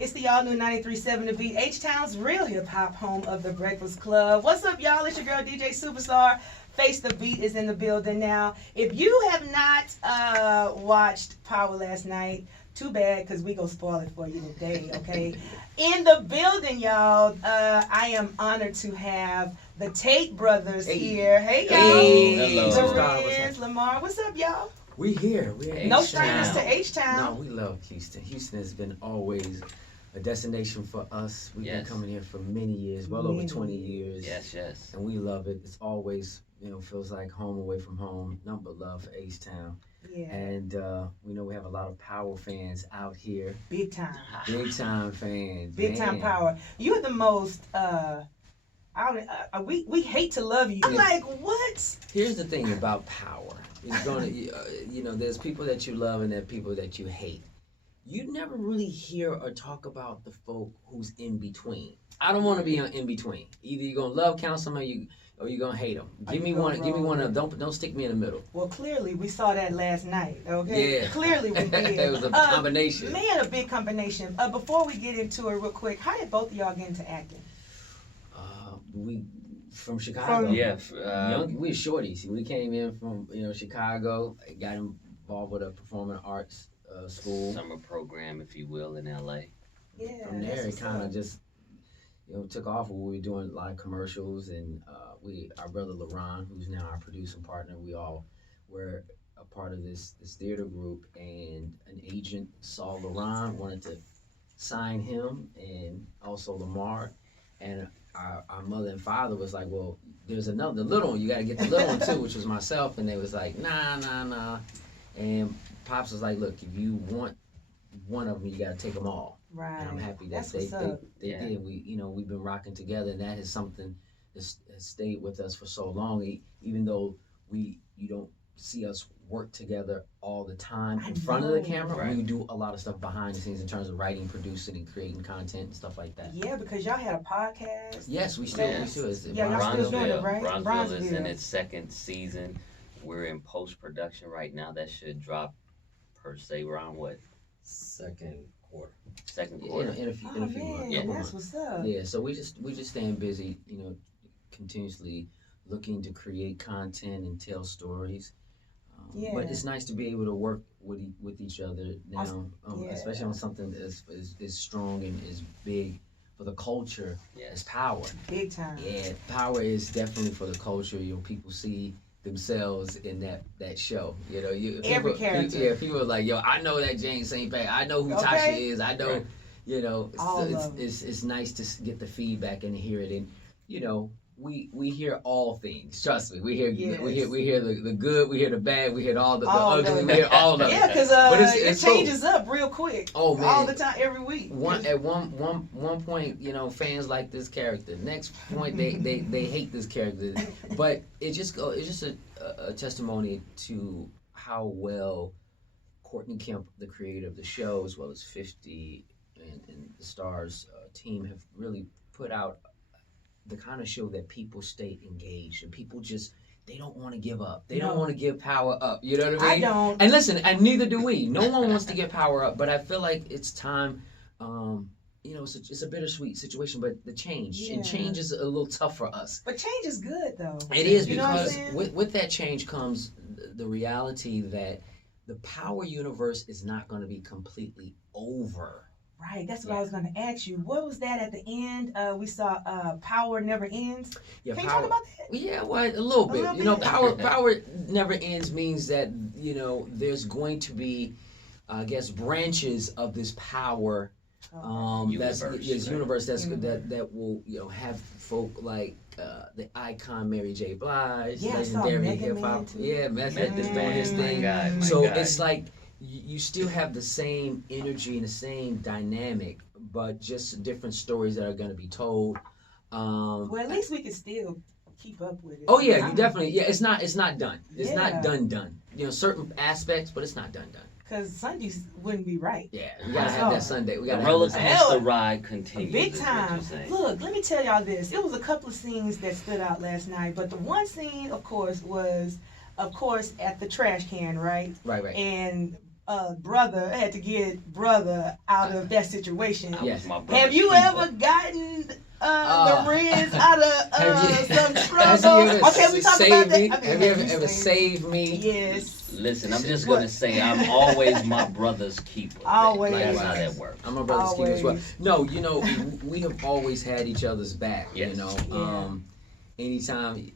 It's the all new 93.7 The Beat, H-Town's real hip hop home of the Breakfast Club. What's up, y'all? It's your girl DJ Supastar. Face the Beat is in the building now. If you have not watched Power last night, too bad, because we gonna spoil it for you today, okay? In the building, y'all, I am honored to have the Tate brothers here. Hey, y'all. Hello. Larenz, Lahmard. What's up, y'all? We here. We're No strangers to H-Town. No, we love Houston. Houston has been always a destination for us. We've been coming here for many years, well over 20 years. Yes. And we love it. It's always, feels like home away from home. Nothing but love for H-Town. Yeah. And we know we have a lot of Power fans out here. Big time. Big time fans. Big time Power. You're the most, we hate to love you. I'm like, what? Here's the thing about Power. It's gonna, there's people that you love and there are people that you hate. You never really hear or talk about the folk who's in between. I don't want to be in between. Either you're gonna love Councilman or you're gonna hate them. Give me one. Give me one of them. Don't stick me in the middle. Well, clearly we saw that last night. Okay. Yeah. Clearly we did. It was a combination. Man, a big combination. Before we get into it, real quick, how did both of y'all get into acting? We from Chicago. We were shorties. We came in from Chicago. Got involved with a performing arts school. Summer program, if you will, in LA. Yeah. From there, it kind of just took off. We were doing a lot of commercials, and our brother LaRon, who's now our producing partner, we all were a part of this theater group, and an agent saw LaRon, wanted to sign him, and also Lamar, and our mother and father was like, well, there's the little one, you got to get the little one too, which was myself, and they was like, nah. And Pops was like, look, if you want one of them, you got to take them all. Right. And I'm happy that they did. We've been rocking together, and that is something that has stayed with us for so long. Even though you don't see us work together all the time in front of the camera, we do a lot of stuff behind the scenes in terms of writing, producing, and creating content and stuff like that. Yeah, because y'all had a podcast. Yes, we still. Y'all still doing it, right? Bronzeville is in its second season. We're in post-production right now. That should drop, per se, around what? Second quarter. In a few months. Yeah, that's what's up. Yeah, so we just staying busy, continuously looking to create content and tell stories. But it's nice to be able to work with each other now, especially on something that is strong and is big for the culture. It's Power. Big time. Yeah, Power is definitely for the culture. People see themselves in that show. Every character. People are like, yo, I know that Jane St. Pat. I know who Tasha is. I know, it's nice to get the feedback and hear it. And we hear all things. Trust me, we hear the good, we hear the bad, we hear all the ugly, we hear all of it. Yeah, because it changes up real quick. Oh man, all the time, every week. At one point, fans like this character. Next point, they hate this character. But it's just a testimony to how well Courtney Kemp, the creator of the show, as well as 50 and the Stars team, have really put out the kind of show that people stay engaged, and people they don't want to give up. They don't want to give Power up. You know what I mean? I don't. And listen, and neither do we. No one wants to give Power up, but I feel like it's time. It's a bittersweet situation, but the change and change is a little tough for us. But change is good though. It is, because with that change comes the reality that the Power universe is not going to be completely over. Right, that's what I was going to ask you. What was that at the end? We saw Power Never Ends. Yeah, Can you talk about that? Yeah, well, a little bit. Power Never Ends means that, there's going to be, I guess, branches of this power universe that will have folk like the icon Mary J. Blige, legendary hip hop. Yeah, Method is doing his thing. It's like you still have the same energy and the same dynamic, but just different stories that are going to be told. Well, at least we can still keep up with it. Oh yeah, you definitely. Yeah, it's not done. It's not done. Certain aspects, but it's not done. Because Sundays wouldn't be right. Yeah, we gotta have that Sunday. We gotta the roller coaster ride continues. Big time. Look, let me tell y'all this. It was a couple of scenes that stood out last night, but the one scene, of course, was, at the trash can, right? Right. And brother had to get brother out of that situation. I was my Have brother's you keeper. ever gotten the Renz out of some Have trouble? you ever Okay, we talked about that. me? I mean, Have you ever saved me? Yes. Listen, I'm just gonna say I'm always my brother's keeper. Always. That's how that works. I'm my brother's keeper as well. Always. No, you know, we have always had each other's back. Yes. You know, Yeah. anytime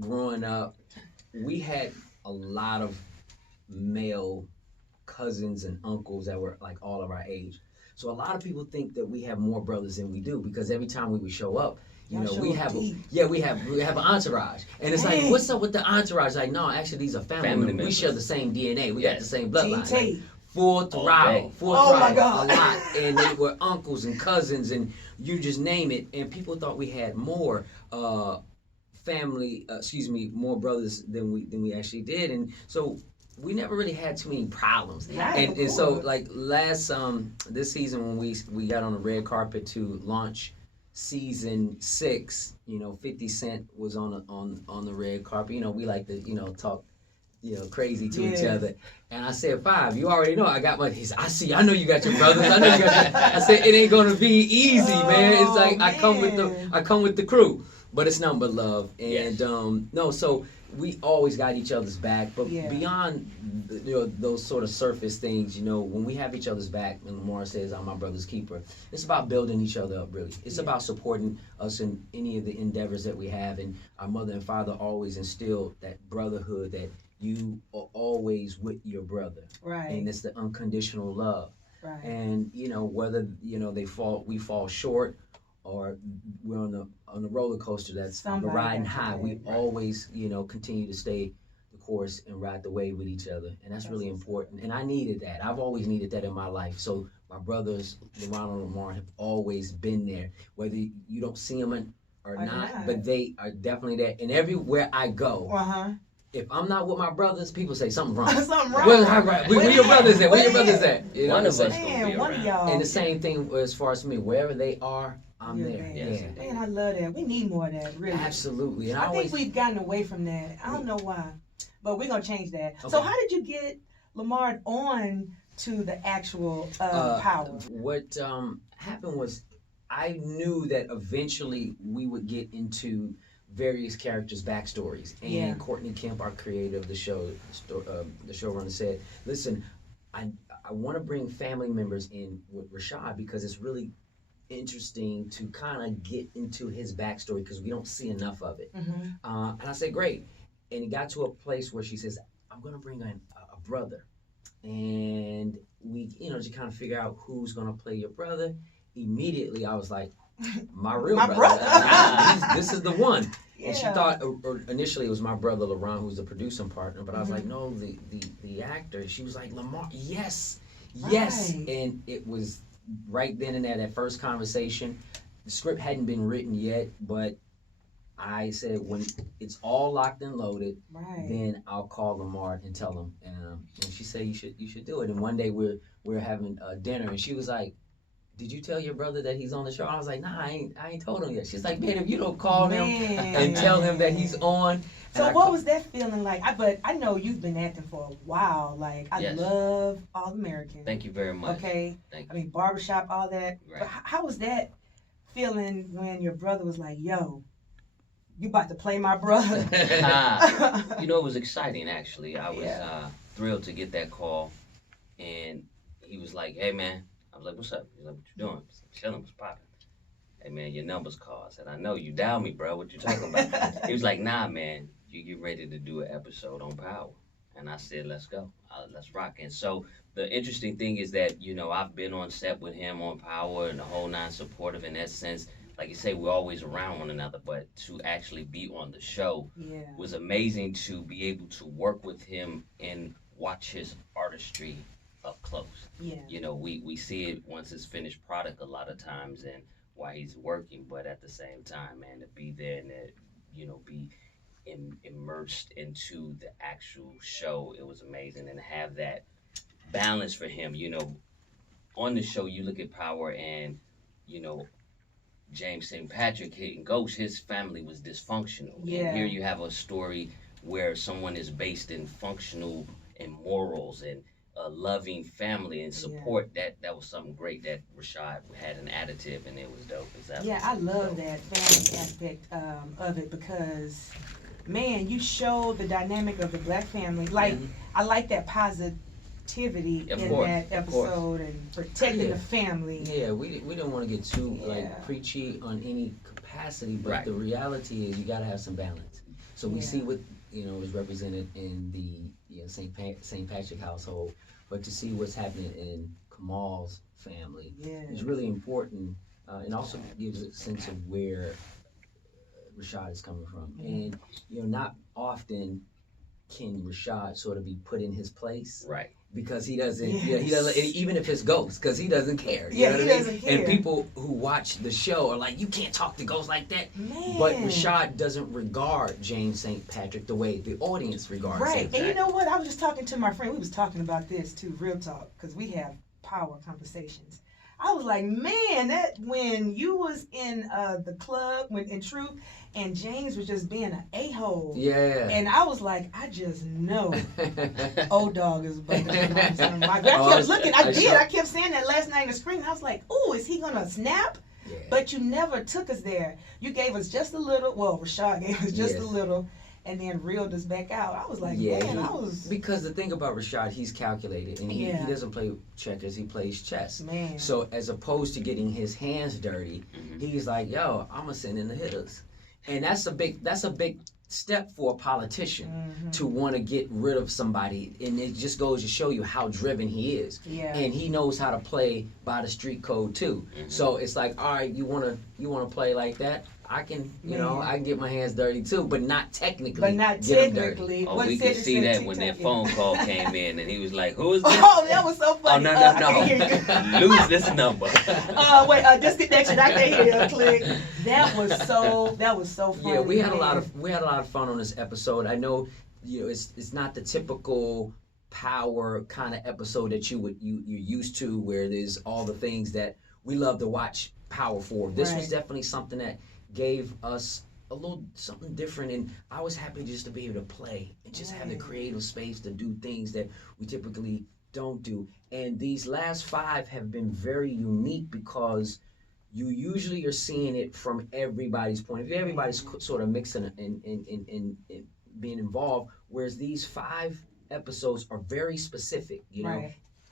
growing up, we had a lot of male cousins and uncles that were like all of our age. So a lot of people think that we have more brothers than we do because every time we would show up, you Y'all know, show we up have deep. we have an entourage, and it's like, Dang. what's up with the entourage? Like, no, actually, these are family members. We members. share the same DNA. We got Yes. the same bloodline. T-T. Like, full All throttle, day. full Oh my throttle, God. a lot, and they were uncles and cousins, and you just name it. And people thought we had more more brothers than we actually did, and so we never really had too many problems. Right, And of so course. like last this season when we got on the red carpet to launch season 6, you know, 50 Cent was on the red carpet. You know, we like to, you know, talk, you know, crazy to each Yeah. other. And I said, 5, you already know I got my. He said, I know you got your brothers. I know you got your, I said, it ain't gonna be easy, man. It's Oh, like I come with the crew, but it's nothing but love. And Yes. no, so we always got each other's back. But Yeah. beyond you know, those sort of surface things, you know, when we have each other's back, and Lamar says, I'm my brother's keeper, it's about building each other up, really. It's about supporting us in any of the endeavors that we have. And our mother and father always instilled that brotherhood, that you are always with your brother. Right. And it's the unconditional love. Right. And, you know, whether, you know, we fall short, or we're on the roller coaster that's Somebody riding got high, your we back, right. always, you know, continue to stay the course and ride the wave with each other. And that's really important. And I needed that. I've always needed that in my life. So my brothers, LeBron and Lamar, have always been there. Whether you don't see them or not, but they are definitely there. And everywhere I go, if I'm not with my brothers, people say something's wrong. Something wrong. Where your brothers at? Where your brothers at? You know One what of I'm us saying? gonna be Man, one of around. y'all. And the same thing as far as me, wherever they are, I'm You're there. there. Yes, Yeah. indeed. Man, I love that. We need more of that, really. Absolutely. And I I think always we've gotten away from that. I don't know why, but we're gonna change that. So, Okay. how did you get Lamar on to the actual Power? What happened was I knew that eventually we would get into various characters' backstories. And Yeah. Courtney Kemp, our creator of the show, the showrunner, said, listen, I want to bring family members in with Rashad because it's really interesting to kind of get into his backstory because we don't see enough of it. Mm-hmm. And I said, great. And it got to a place where she says, I'm going to bring in a brother. And we, you know, just kind of figure out who's going to play your brother. Immediately, I was like, my real My brother. brother. This is the one. Yeah. And she thought initially it was my brother, LaRon, who's the producing partner. But I was Mhm. like, no, the actor. She was like, Lamar, yes. Yes. Right. And it was right then and there, that first conversation. The script hadn't been written yet, but I said when it's all locked and loaded, Right. then I'll call Lamar and tell him. And she said you should do it. And one day we're having dinner, and she was like, "Did you tell your brother that he's on the show?" And I was like, "Nah, I ain't told him yet." She's like, "Man, if you don't call him and tell him that he's on." So what was that feeling like? But I know you've been acting for a while. Like I Yes. love All American. Thank you very much. Okay. Thank I mean barbershop, all that. Right. But how was that feeling when your brother was like, "Yo, you about to play my brother"? You know, it was exciting actually. I was Yeah. thrilled to get that call, and he was like, "Hey man," I was like, "What's up?" He's like, "What you doing?" I said, "Chilling, what's popping?" "Hey man, your number's called." I said, "I know you dialed me, bro. What you talking about?" He was like, "Nah, man, you get ready to do an episode on Power." And I said, "Let's go, let's rock." And so the interesting thing is that, you know, I've been on set with him on Power and the whole nine, supportive in that sense. Like you say, we're always around one another, but to actually be on the show Yeah. was amazing, to be able to work with him and watch his artistry up close. Yeah. You know, we see it once it's finished product a lot of times and while he's working, but at the same time, man, to be there and to, you know, be immersed into the actual show, it was amazing. And to have that balance for him, you know, on the show, you look at Power and, you know, James St. Patrick hitting Ghost, his family was dysfunctional. Yeah. And here you have a story where someone is based in functional and morals and a loving family and support. That was something great that Rashad had an additive, and it was dope. Exactly. Yeah, I love that family aspect of it because, man, you show the dynamic of the black family. Like, I like that positivity in that episode and protecting the family. Yeah, we don't want to get too like preachy on any capacity, but the reality is you got to have some balance. So we see what is represented in the St. Patrick household, but to see what's happening in Kamal's family is really important, and also gives a sense of where Rashad is coming from. And not often can Rashad sort of be put in his place, right? Because he doesn't, he doesn't, even if it's ghosts, because he doesn't care. He doesn't care. And people who watch the show are like, you can't talk to ghosts like that. Man. But Rashad doesn't regard James St. Patrick the way the audience regards him. Right. And you know what? I was just talking to my friend. We was talking about this too, real talk, because we have power conversations. I was like, man, that when you was in the club, in Truth, and James was just being an a-hole. Yeah. And I was like, I just know old dog is about to come on. I kept looking. I kept saying that last night in the screen. I was like, ooh, is he going to snap? Yeah. But you never took us there. You gave us just a little. Well, Rashad gave us just a little. And then reeled us back out. I was like, because the thing about Rashad, he's calculated, and he doesn't play checkers, he plays chess. Man. So as opposed to getting his hands dirty, he's like, yo, I'm gonna send in the hitters. And that's a big step for a politician to want to get rid of somebody, and it just goes to show you how driven he is. Yeah. And he knows how to play by the street code too. So it's like, all right, you wanna play like that? I can, I can get my hands dirty too, but not technically. But not technically. Oh, we could see that when that phone call came in, and he was like, "Who is this?" Oh, that was so funny. Oh, no. Lose this number. Disconnection. I can't hear. Click. That was so funny. Yeah, we had a lot of fun on this episode. I know, it's not the typical power kind of episode that you're used to, where there's all the things that we love to watch Power for. This was definitely something that gave us a little something different, and I was happy just to be able to play and just have the creative space to do things that we typically don't do. And these last 5 have been very unique because you usually are seeing it from everybody's point of view. Everybody's sort of mixing and being involved, whereas these 5 episodes are very specific.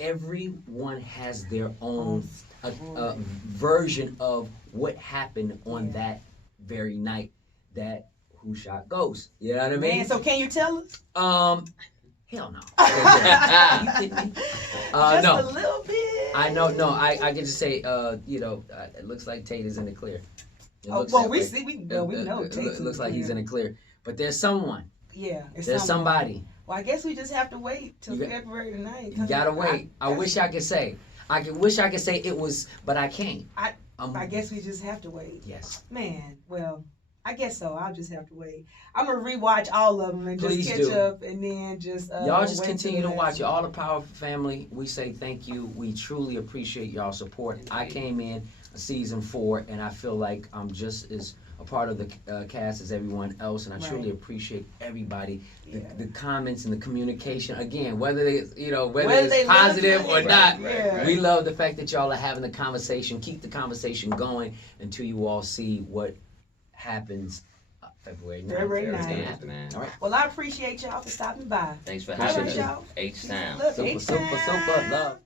Everyone has their own version of what happened on that very night that Who Shot Ghost. You know what I mean? Man, so can you tell us? Hell no. You kidding me? Just no. a little bit. I know. No, I get to say, it looks like Tate is in the clear. We know Tate. It looks like he's in the clear. But there's someone. Yeah. There's somebody. Well, I guess we just have to wait till February 9th. You gotta wait. I wish I could say. Wish I could say it was, but I can't. I guess we just have to wait. Yes. Man, well, I guess so. I'll just have to wait. I'm gonna rewatch all of them and Please just catch up, and then just y'all just continue to watch it. All the Power family, we say thank you. We truly appreciate y'all support. I came in season 4, and I feel like I'm just as a part of the cast as everyone else, and I truly appreciate everybody. The comments and the communication. Again, whether it's positive or not, we love the fact that y'all are having the conversation. Keep the conversation going until you all see what happens February 9th. February 9th. All right. Well, I appreciate y'all for stopping by. Thanks for having us. Y'all. H-Sound. Look, Super, H-Sound. love.